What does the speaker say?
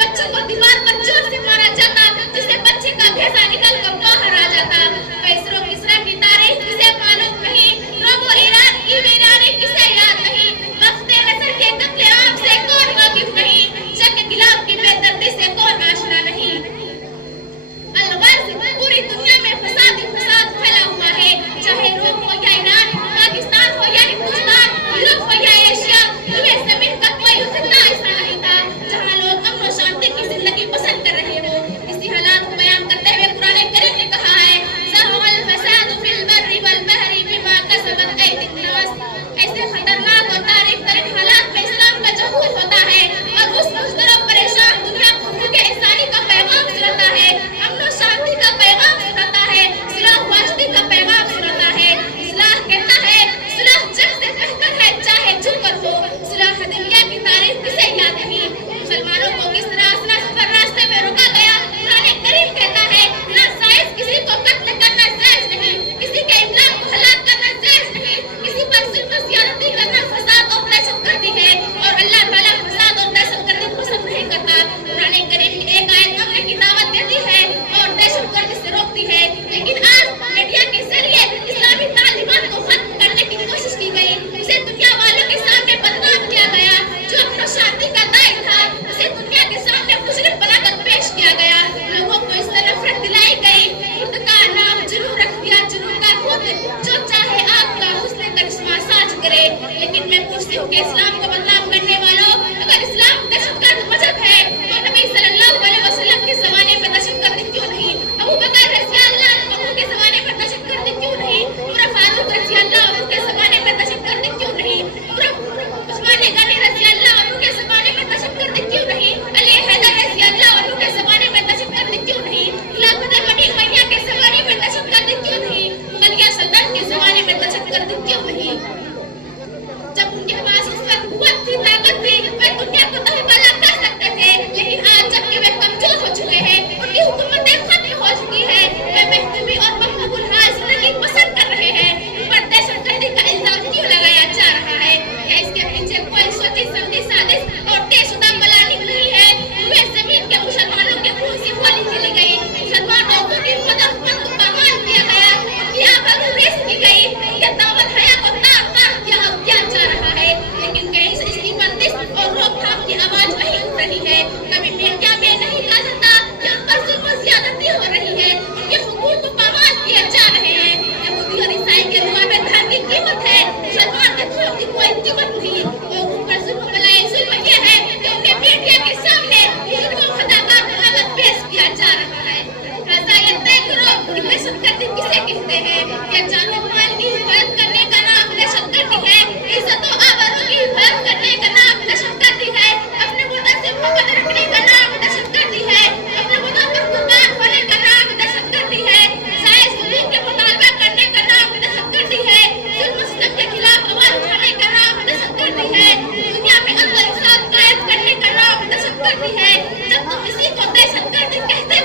بچوں کو دیوار پر زور سے مارا جاتا جس سے بچے کا بھیسا نکل کر باہر آ جاتا. کیسر و کسریٰ کی تاریخ کسے معلوم نہیں، روم و ایران کی ویرانی کسے یاد نہیں، وقت نصر کے قتل عام سے کون واقف نہیں، جنگ گلاب کی بے دردی سے کون آشنا نہیں. الغرض پوری دنیا میں فساد ہی فساد پھیلا ہوا ہے، چاہے روم ہو یا ایران، پاکستان ہو یا ہندوستان، یورپ ہو یا ایشیا، روئے زمین کا کوئی خطہ ایسا نہیں تھا جہاں لوگ امن و شانتی کی زندگی پسند کر رہے ہو. اسی حالات کو بیان کرتے ہوئے قرآن کریم نے کہا ہے ظہر الفساد فی البر والبحر بما کسبت ایدی الناس. ایسے خطرناک اور تعریف ترین حالات میں اسلام کا ظہور ہوتا ہے اور اس مضطرب پریشان دنیا کو حقوق انسانی کا پیغام سناتا ہے، امن و شانتی کا پیغام سناتا ہے، صلح و باشتی کا پیغام سناتا ہے. اصلاح کہتا ہے صلح جنگ سے بہتر ہے چاہے جو کر ہو. صلح حدیبیہ کی تاریخ کسے یاد نہیں، مسلمانوں کو کس طرح اصلاح سفر راستے میں روکا گیا. قرآن کریم کہتا ہے ناجائز کسی کو قتل کرنا جائز نہیں، کسی کے املاک کو ہلاک کرنا جائز نہیں، کسی پر ظلم و زیادتی کرنا فساد اور دہشت گردی ہے اور اللہ تعالیٰ فساد اور دہشت گردی پسند نہیں کرتا. قرآن کریم کی ایک آیت امن کی دعوت دیتی ہے اور دہشت گردی سے روکتی ہے، لیکن آج میڈیا کے ذریعے اسلامی تعلیمات کو ختم کرنے کی کوشش کی گئی، اسے دنیا والوں کے سامنے بدنام کیا گیا. جو امن و شانتی کا داعی تھا اسے دنیا کے سامنے مجرم بنا کر پیش کیا گیا. لوگوں کو اس سے نفرت دلائی گئی. خود کا نام جنو رکھ دیا، جنو کا خود، جو چاہے آپ کا حسن کرشمہ ساج کرے. لیکن میں پوچھتی ہوں کہ اسلام کو بدنام کرنے والوں، اگر اسلام دہشت گرد مذہب ہے تو نبی صلی اللہ علیہ وسلم کے زمانے میں دہشت گردی کیوں نہیں؟ ابو بکر رضی اللہ عنہ کے زمانے میں دہشت گردی کیوں نہیں؟ عمر فاروق رضی اللہ عنہ کے زمانے میں دہشت گردی کیوں نہیں؟ عثمان غنی رضی اللہ عنہ کے زمانے میں دہشت گردی کیوں نہیں؟ علی حیدر رضی اللہ عنہ کے زمانے میں دہشت گردی کیوں نہیں؟ خلافت بنی امیہ کے زمانے میں دہشت گردی کیوں نہیں؟ مغلیہ سلطنت کے زمانے میں دہشت گردی کیوں نہیں؟ جب ان کے پاس اس وقت قوت تھی، طاقت تھی، وہ دنیا کو تہمالہ کر سکتے تھے. لیکن آج جب کہ وہ کمزور ہو چکے ہیں، ان کی حکومتیں ختم ہو چکی ہیں، وہ محتوی اور مقبول الحال زندگی پسند کر رہے ہیں. ان پر دہشت گردی کا الزام کیوں لگایا جا رہا ہے؟ کیا اس کے پیچھے کوئی سوچی سمجھی سازش اور طے شدہ پلاننگ نہیں ہے؟ روئے زمین کے مسلمانوں کے خون سے گولی کھیلی گئی، مسلمان عورتوں کی مدد کو پامال کیا گیا، ان کی آبرو ریز کی گئی، ان کے دعوت حیا کو تار کیا جا رہا ہے. لیکن کہیں سے اس کی بندش اور روک تھام کی آواز نہیں اٹھ رہی ہے. کبھی میڈیا میں نہیں کہا جاتا کہ ان پر ظلم و زیادتی ہو رہی ہے، ان کے حقوق کو پامال کیے جا رہے ہیں. یہودی اور عیسائی کے دعا میں دھن کی قیمت ہے، مسلمان کے دعا کی کوئی قیمت نہیں. لوگ ان پر ظلم ملائے. ظلم یہ ہے کہ انہیں میڈیا کے سامنے ظلم و خطاکار بناکر پیش کیا جا رہا ہے. لہٰذا یہ طے کرو کہ دہشت گردی کسے کہتے ہیں. کیا جان و مال کی حفاظت کرنے کا نام دہشت گردی ہے؟ عزت و آبرو کی حفاظت کرنے کا نام دہشت گردی ہے؟ اپنے ملک سے محبت رکھنے کا نام دہشت گردی ہے؟ اپنے ملک پر قربان ہونے کا نام دہشت گردی ہے؟ جائز حقوق کے مطالبہ کرنے کا نام دہشت گردی ہے؟ ظلم و ستم کے خلاف آواز اٹھانے کا نام دہشت گردی ہے؟ دنیا میں امن و انصاف قائم کرنے کا نام دہشت گردی ہے؟ جب تم اسی کو دہشت گردی کہتے